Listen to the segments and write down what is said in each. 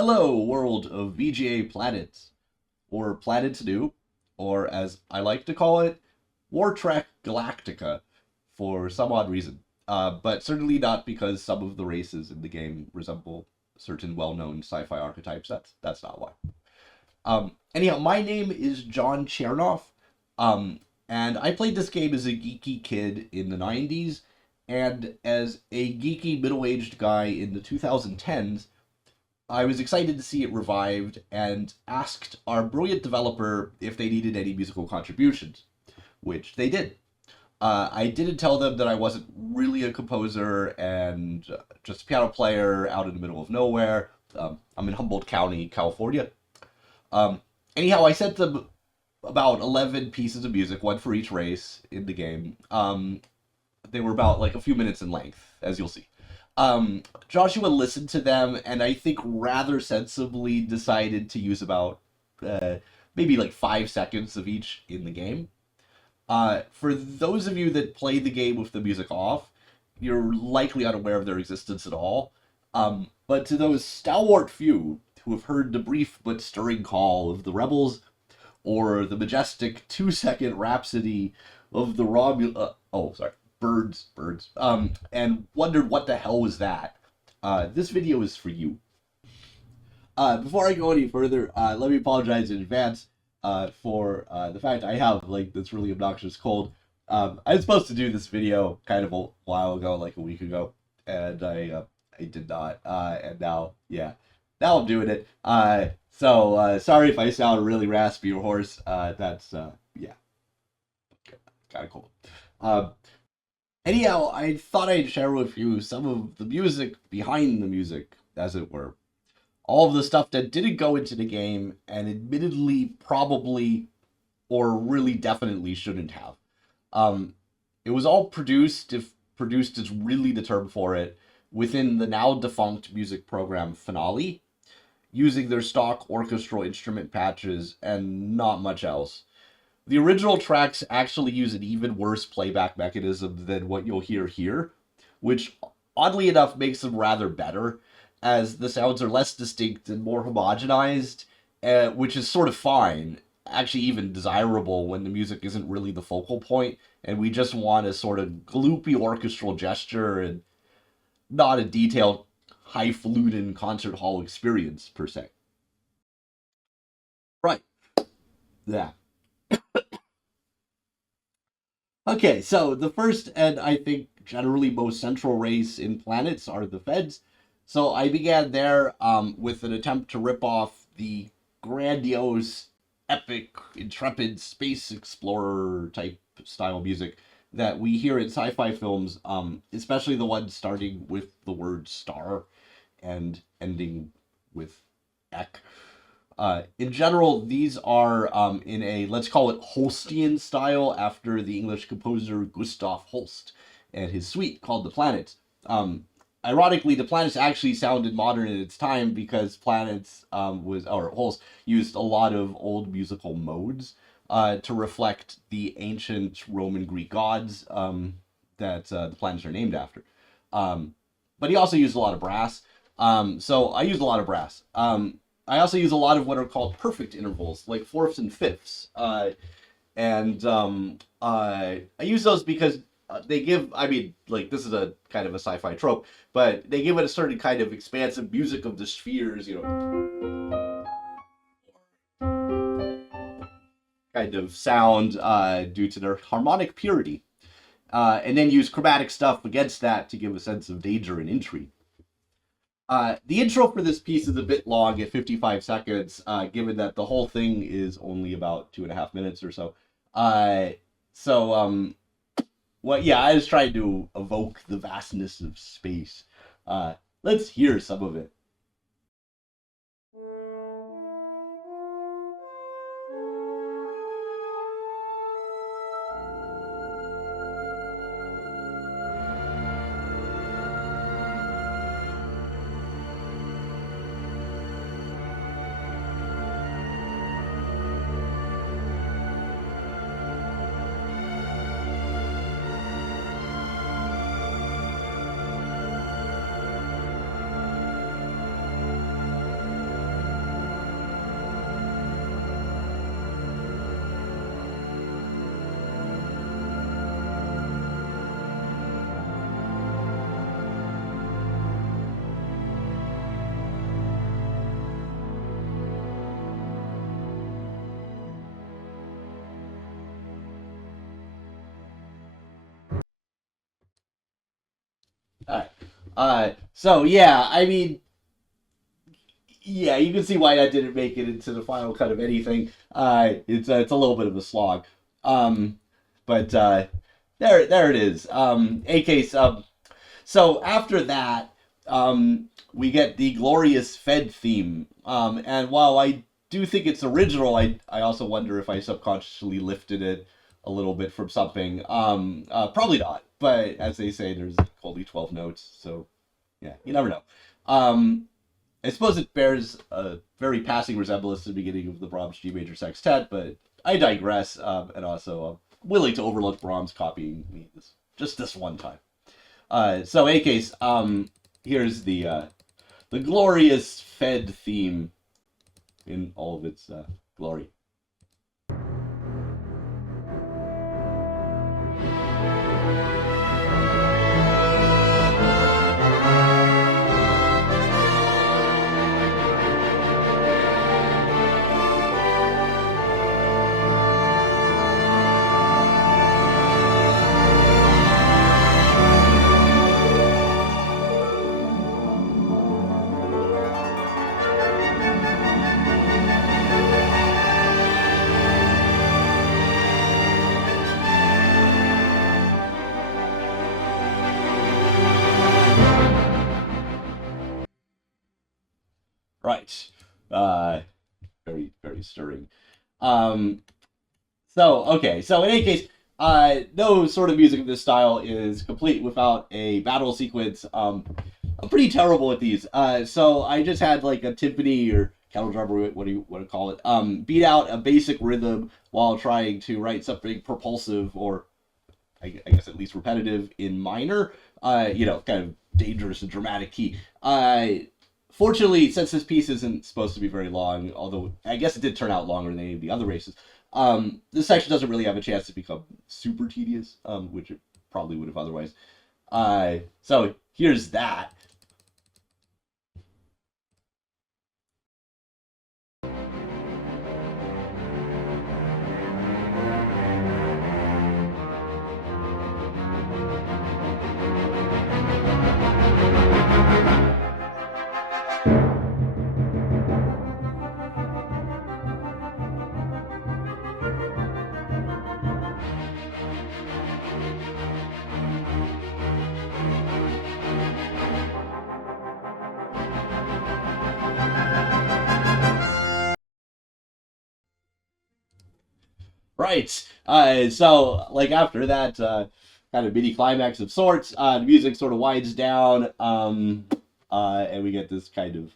Hello, world of VGA planets, or Planets New, or as I like to call it, War Trek Galactica, for some odd reason. But certainly not because some of the races in the game resemble certain well-known sci-fi archetypes. That's not why. Anyhow, my name is John Chernoff, and I played this game as a geeky kid in the 90s, and as a geeky middle-aged guy in the 2010s. I was excited to see it revived and asked our brilliant developer if they needed any musical contributions, which they did. I didn't tell them that I wasn't really a composer and just a piano player out in the middle of nowhere. I'm in Humboldt County, California. Anyhow, I sent them about 11 pieces of music, one for each race in the game. They were about like a few minutes in length, as you'll see. Joshua listened to them and I think rather sensibly decided to use about maybe like 5 seconds of each in the game. For those of you that play the game with the music off, you're likely unaware of their existence at all. But to those stalwart few who have heard the brief but stirring call of the rebels, or the majestic 2-second rhapsody of the birds, and wondered what the hell was that, this video is for you. Before I go any further, let me apologize in advance for the fact I have like this really obnoxious cold. I was supposed to do this video kind of a while ago, like a week ago, and I did not. And now, yeah, now I'm doing it. So sorry if I sound really raspy or hoarse. That's yeah, kind of cold. Anyhow, I thought I'd share with you some of the music behind the music, as it were. All of the stuff that didn't go into the game, and admittedly, probably, or really definitely shouldn't have. It was all produced, if produced is really the term for it, within the now defunct music program Finale, using their stock orchestral instrument patches and not much else. The original tracks actually use an even worse playback mechanism than what you'll hear here, which oddly enough makes them rather better, as the sounds are less distinct and more homogenized, which is sort of fine, actually even desirable when the music isn't really the focal point, and we just want a sort of gloopy orchestral gesture and not a detailed highfalutin concert hall experience, per se. Right. Yeah. Okay, so the first and I think generally most central race in planets are the Feds. So I began there with an attempt to rip off the grandiose, epic, intrepid space explorer type style music that we hear in sci-fi films, especially the ones starting with the word star and ending with ek. In general, these are in a, let's call it Holstian style, after the English composer Gustav Holst and his suite called The Planets. Ironically, The Planets actually sounded modern in its time because Holst used a lot of old musical modes to reflect the ancient Roman Greek gods that the planets are named after. But he also used a lot of brass. So I used a lot of brass. I also use a lot of what are called perfect intervals, like fourths and fifths. And I use those because they give, I mean, like, this is a kind of a sci-fi trope, but they give it a certain kind of expansive music of the spheres, kind of sound due to their harmonic purity. And then use chromatic stuff against that to give a sense of danger and intrigue. The intro for this piece is a bit long at 55 seconds, given that the whole thing is only about 2.5 minutes or so. Well, yeah, I was trying to evoke the vastness of space. Let's hear some of it. All right. So yeah, I mean, yeah, you can see why that didn't make it into the final cut of anything. It's a little bit of a slog. Um, but there it is. A case. So after that, we get the glorious Fed theme. And while I do think it's original, I also wonder if I subconsciously lifted it a little bit from something. Probably not. But as they say, there's only 12 notes, so yeah, you never know. I suppose it bears a very passing resemblance to the beginning of the Brahms G major sextet, but I digress, and also I'm willing to overlook Brahms copying me just this one time. So, in any case, here's the glorious Fed theme in all of its glory. Right. Very, very stirring. Um, okay. So in any case, no sort of music of this style is complete without a battle sequence. I'm pretty terrible at these. So I just had like a timpani or kettle drum, or what do you want to call it, beat out a basic rhythm while trying to write something propulsive or I guess at least repetitive in minor. Kind of dangerous and dramatic key. Fortunately, since this piece isn't supposed to be very long, although I guess it did turn out longer than any of the other races, this section doesn't really have a chance to become super tedious, which it probably would have otherwise. So here's that. Right. So like after that kind of mini climax of sorts, the music sort of winds down, and we get this kind of,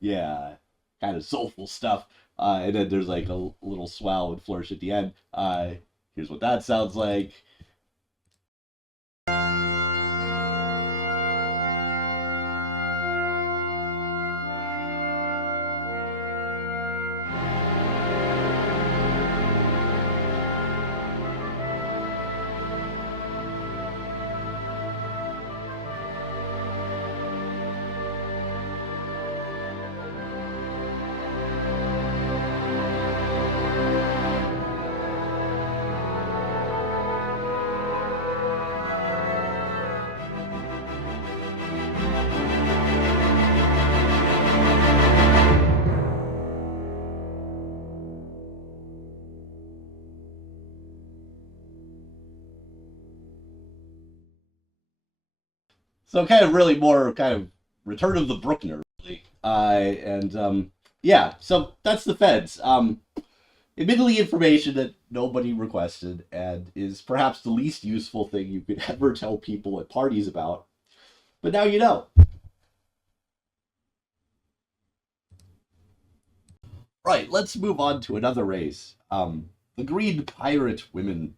yeah, kind of soulful stuff. And then there's like a little swell and flourish at the end. Here's what that sounds like. So kind of really more kind of Return of the Bruckner, really. Yeah, so that's the feds. Admittedly, information that nobody requested and is perhaps the least useful thing you could ever tell people at parties about. But now you know. Right, let's move on to another race. The Green Pirate Women,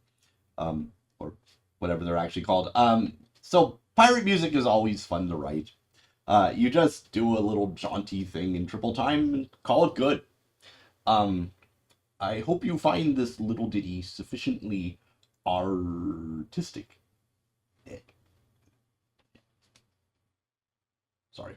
or whatever they're actually called. So pirate music is always fun to write. You just do a little jaunty thing in triple time and call it good. I hope you find this little ditty sufficiently artistic. Sorry.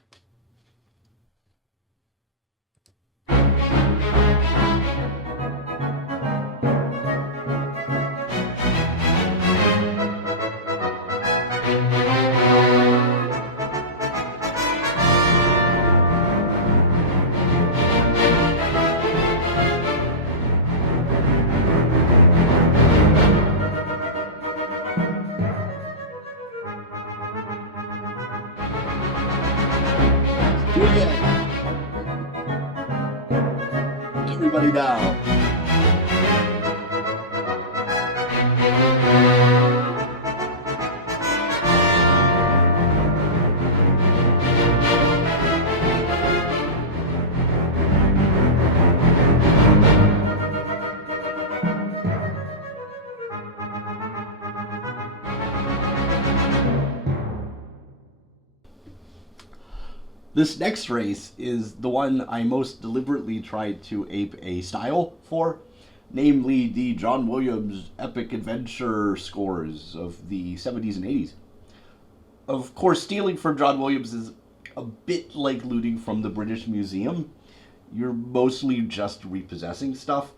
everybody now. This next race is the one I most deliberately tried to ape a style for, namely the John Williams epic adventure scores of the 70s and 80s. Of course, stealing from John Williams is a bit like looting from the British Museum. You're mostly just repossessing stuff.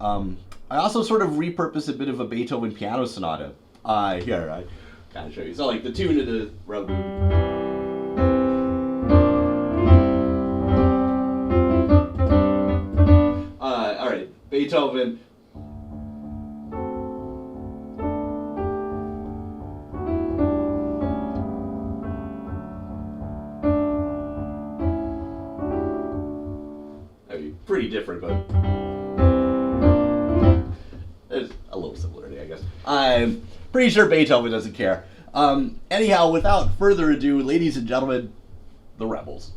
I also sort of repurposed a bit of a Beethoven piano sonata. Here, I kind of show you. So, like, the tune of the Raoul. Beethoven. I mean, pretty different, but there's a little similarity, I guess. I'm pretty sure Beethoven doesn't care. Anyhow, without further ado, ladies and gentlemen, the Rebels.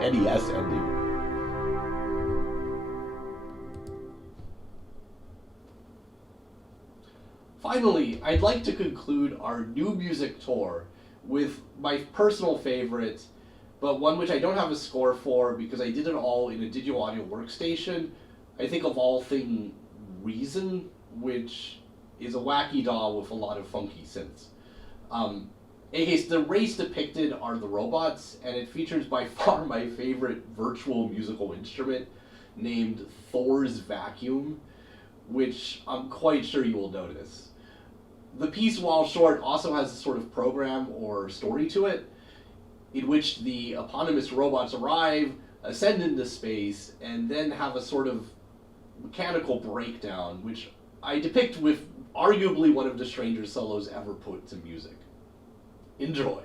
NES ending. Finally, I'd like to conclude our new music tour with my personal favorite, but one which I don't have a score for because I did it all in a digital audio workstation. I think of all thing Reason, which is a wacky doll with a lot of funky synths. In case, the race depicted are the robots, and it features by far my favorite virtual musical instrument named Thor's Vacuum, which I'm quite sure you will notice. The piece, while short, also has a sort of program or story to it, in which the eponymous robots arrive, ascend into space, and then have a sort of mechanical breakdown, which I depict with arguably one of the strangest solos ever put to music. Enjoy.